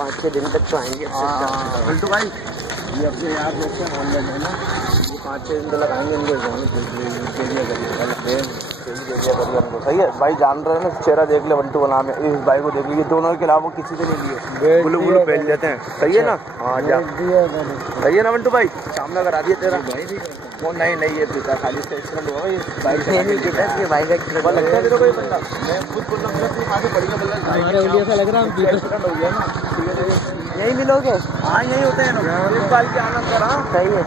5-6 दिन तक तो आएंगे। बिल्टू भाई ये अपने यार दोस्त हैं ऑनलाइन है ना, ये 5-6 दिन तो लगाएंगे इनको करिए हमको। सही है भाई, जान रहे हो ना, चेहरा देख ले बंटू नाम है, इस भाई को देख लीजिए, दोनों के अलावा किसी से नहीं लिए, ब्लू ब्लू पहन लेते हैं। सही है ना? हाँ जा, सही है ना बंटू भाई? सामने करा दिया तेरा वो। नहीं नहीं ये पीता खाली इसका एक्सीडेंट हुआ ये बाइक से नहीं पीता कि बाइक का एक्सीडेंट लगता है तेरे को ये बंदा। मैं खुद बोल रहा हूँ तू आगे बढ़िया बोल रहा है, हमारे उंगली ऐसा लग रहा है हम एक्सीडेंट हो गया ना। यही मिलोगे? हाँ यही होते हैं ना, इस बाल की आनंद कर। हाँ सही है।